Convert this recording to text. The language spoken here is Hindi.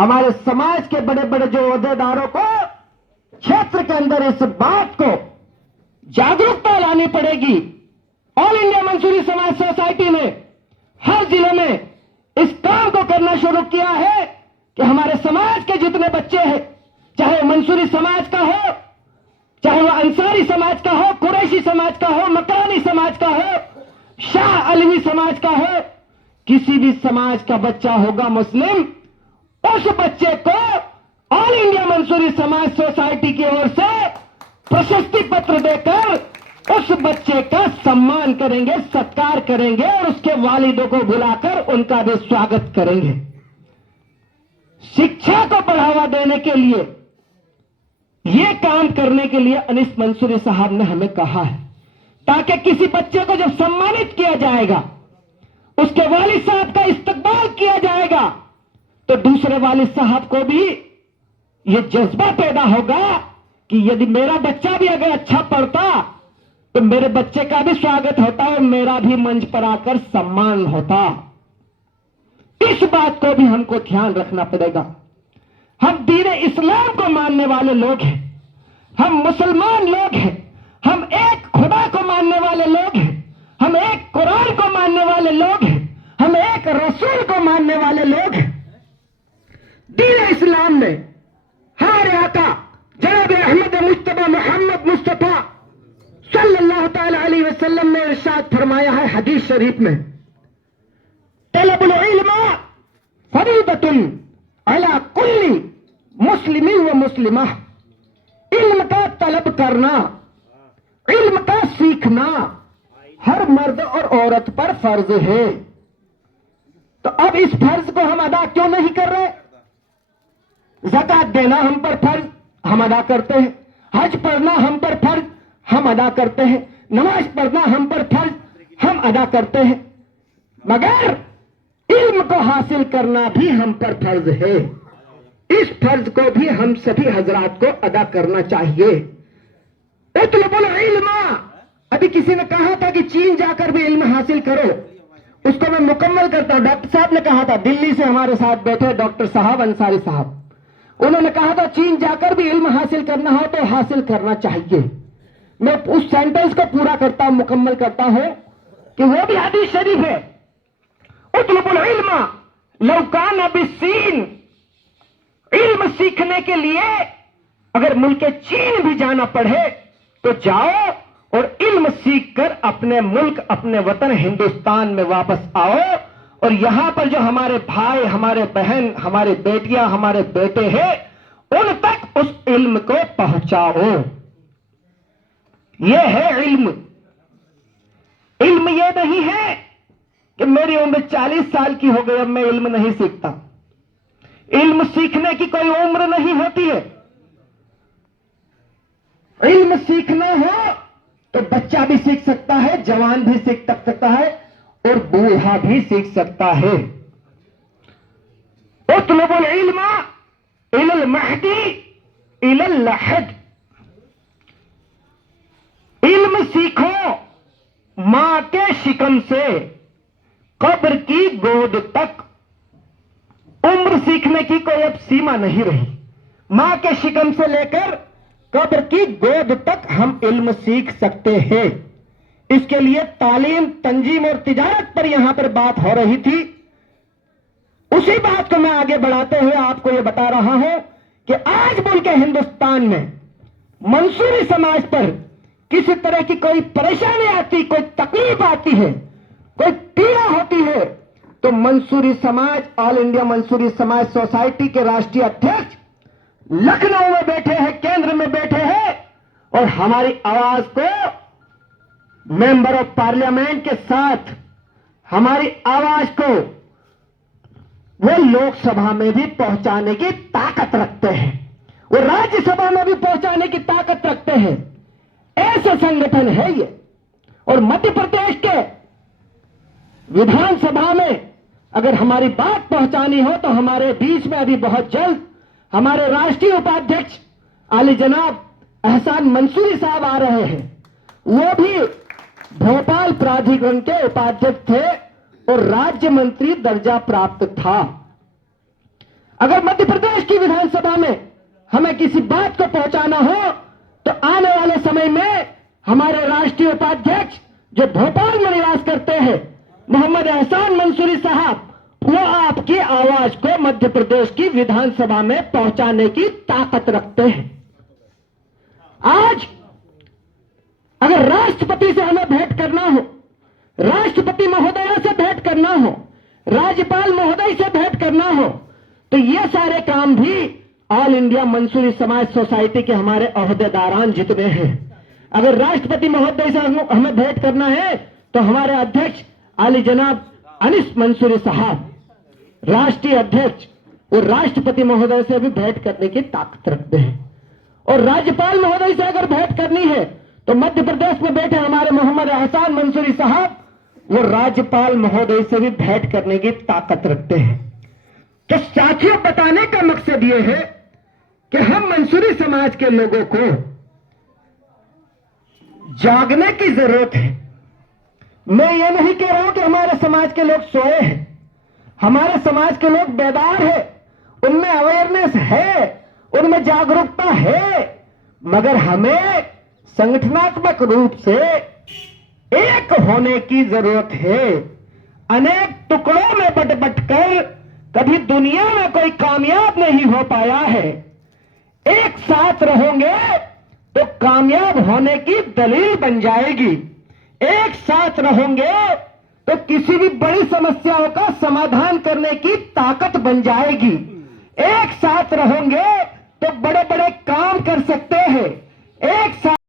हमारे समाज के बड़े बड़े जो ओहदेदारों को क्षेत्र के अंदर इस बात को जागरूकता लानी पड़ेगी। ऑल इंडिया मंसूरी समाज सोसाइटी ने हर जिले में इस काम को करना शुरू किया है कि हमारे समाज के जितने बच्चे हैं, चाहे मंसूरी समाज का हो, चाहे वो अंसारी समाज का हो, कुरैशी समाज का हो, मकानी समाज का हो, शाह अलवी समाज का हो, किसी भी समाज का बच्चा होगा मुस्लिम, उस बच्चे को ऑल इंडिया मंसूरी समाज सोसाइटी की ओर से प्रशस्ति पत्र देकर उस बच्चे का सम्मान करेंगे, सत्कार करेंगे और उसके वालिदों को बुलाकर उनका भी स्वागत करेंगे। शिक्षा को बढ़ावा देने के लिए, यह काम करने के लिए अनीस मंसूरी साहब ने हमें कहा है, ताकि किसी बच्चे को जब सम्मानित किया जाएगा, उसके वालिद साहब का इस्तकबाल किया जाएगा, तो दूसरे वालिद साहब को भी यह जज्बा पैदा होगा कि यदि मेरा बच्चा भी अगर अच्छा पढ़ता तो मेरे बच्चे का भी स्वागत होता और मेरा भी मंच पर आकर सम्मान होता। इस बात को भी हमको ध्यान रखना पड़ेगा। हम दीन इस्लाम को मानने वाले लोग हैं, हम मुसलमान लोग हैं, हम एक खुदा को मानने वाले लोग हैं, हम एक कुरान को मानने वाले लोग हैं, हम एक रसूल को मानने वाले लोग हैं। दीन इस्लाम में हमारे आका जनाब अहमद मुस्तफा मोहम्मद मुस्तफा सल्लल्लाहु तआला अलैहि वसल्लम ने इरशाद फरमाया है हदीस शरीफ में, तलबुल इल्म फरीदतुन अला कुल्ली मुस्लिमिन व मुस्लिमा। इल्म का तलब करना, इल्म का सीखना हर मर्द और औरत पर फर्ज है। तो अब इस फर्ज को हम अदा क्यों नहीं कर रहे? ज़कात देना हम पर फर्ज, हम अदा करते हैं। हज पढ़ना हम पर फर्ज, हम अदा करते हैं। नमाज पढ़ना हम पर फर्ज, हम अदा करते हैं। मगर इल्म को हासिल करना भी हम पर फर्ज है। इस फर्ज को भी हम सभी हजरात को अदा करना चाहिए। उतलबुल इल्म, अभी किसी ने कहा था कि चीन जाकर भी इल्म हासिल करो, उसको मैं मुकम्मल करता हूं। डॉक्टर साहब ने कहा था, दिल्ली से हमारे साथ बैठे डॉक्टर साहब अंसारी साहब, उन्होंने कहा था चीन जाकर भी इल्म हासिल करना हो तो हासिल करना चाहिए। मैं उस सेंटेंस को पूरा करता हूं, मुकम्मल करता हूं कि वो भी हदीस शरीफ है। उतलबुल इल्म लौ कान बिस्सीन, इल्म सीखने के लिए अगर मुल्क चीन भी जाना पड़े तो जाओ और इल्म सीखकर अपने मुल्क, अपने वतन हिंदुस्तान में वापस आओ और यहां पर जो हमारे भाई, हमारे बहन, हमारे बेटियां, हमारे बेटे हैं, उन तक उस इल्म को पहुंचाओ। यह है इल्म। इल्म यह नहीं है कि मेरी उम्र 40 साल की हो गई, अब मैं इल्म नहीं सीखता। इल्म सीखने की कोई उम्र नहीं होती है। इल्म सीखना हो तो बच्चा भी सीख सकता है, जवान भी सीख सकता है और बूढ़ा भी सीख सकता है। उतलबुल इल्म इलल महदी इलल लहद, इल्म सीखो मां के शिकम से कब्र की गोद तक। उम्र सीखने की कोई अब सीमा नहीं रही। मां के शिकम से लेकर कब्र की गोद तक हम इल्म सीख सकते हैं। इसके लिए तालीम, तंजीम और तिजारत पर यहां पर बात हो रही थी। उसी बात को मैं आगे बढ़ाते हुए आपको यह बता रहा हूं कि आज मुल्क हिंदुस्तान में मंसूरी समाज पर किसी तरह की कोई परेशानी आती, कोई तकलीफ आती है, कोई पीड़ा होती है, तो मंसूरी समाज, ऑल इंडिया मंसूरी समाज सोसाइटी के राष्ट्रीय अध्यक्ष लखनऊ में बैठे हैं, केंद्र में बैठे हैं और हमारी आवाज को मेंबर ऑफ पार्लियामेंट के साथ, हमारी आवाज को वो लोकसभा में भी पहुंचाने की ताकत रखते हैं, वो राज्यसभा में भी पहुंचाने की ताकत रखते हैं। ऐसा संगठन है ये। और मध्य प्रदेश के विधानसभा में अगर हमारी बात पहुंचानी हो तो हमारे बीच में अभी बहुत जल्द हमारे राष्ट्रीय उपाध्यक्ष आली जनाब एहसान मंसूरी साहब आ रहे हैं। वो भी भोपाल प्राधिकरण के उपाध्यक्ष थे और राज्य मंत्री दर्जा प्राप्त था। अगर मध्य प्रदेश की विधानसभा में हमें किसी बात को पहुंचाना हो तो आने वाले समय में हमारे राष्ट्रीय उपाध्यक्ष जो भोपाल में निवास करते हैं मोहम्मद एहसान मंसूरी साहब, वो आपकी आवाज को मध्य प्रदेश की विधानसभा में पहुंचाने की ताकत रखते हैं। आज अगर राष्ट्रपति से हमें भेंट करना हो, राष्ट्रपति महोदया से भेंट करना हो, राज्यपाल महोदय से भेंट करना हो, तो ये सारे काम भी ऑल इंडिया मंसूरी समाज सोसाइटी के हमारे अहदेदारान जितने हैं। अगर राष्ट्रपति महोदय से हमें भेंट करना है तो हमारे अध्यक्ष आली जनाब अनिस मंसूरी साहब, राष्ट्रीय अध्यक्ष, और राष्ट्रपति महोदय से भी भेंट करने की ताकत रखते हैं। और राज्यपाल महोदय से अगर भेंट करनी है तो मध्य प्रदेश में बैठे हमारे मोहम्मद एहसान मंसूरी साहब, वो राज्यपाल महोदय से भी भेंट करने की ताकत रखते हैं। तो साथियों, बताने का मकसद यह है कि हम मंसूरी समाज के लोगों को जागने की जरूरत है। मैं ये नहीं कह रहा हूं कि हमारे समाज के लोग सोए हैं, हमारे समाज के लोग बेदार हैं, उनमें अवेयरनेस है, उनमें जागरूकता है, मगर हमें संगठनात्मक रूप से एक होने की जरूरत है। अनेक टुकड़ों में बट कर कभी दुनिया में कोई कामयाब नहीं हो पाया है। एक साथ रहोगे तो कामयाब होने की दलील बन जाएगी। एक साथ रहोगे तो किसी भी बड़ी समस्याओं का समाधान करने की ताकत बन जाएगी। एक साथ रहोगे तो बड़े बड़े काम कर सकते हैं। एक साथ